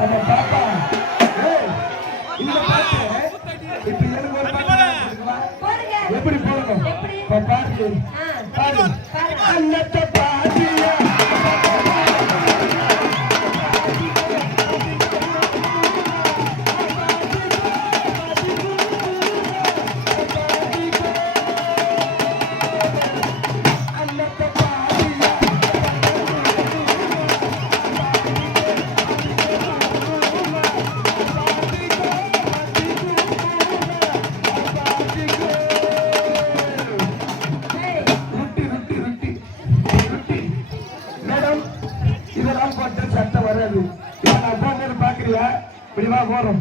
அந்த பாப்பா இந்த பாட்டு இப்ப எனக்கு ஒரு பாட்டு எப்படி போடணும் பாட்டு பாடு அன்னத்தை பாதியா சட்டை வராது. நான் போகும்போது பாக்குறியா இப்படிவா போறோம்.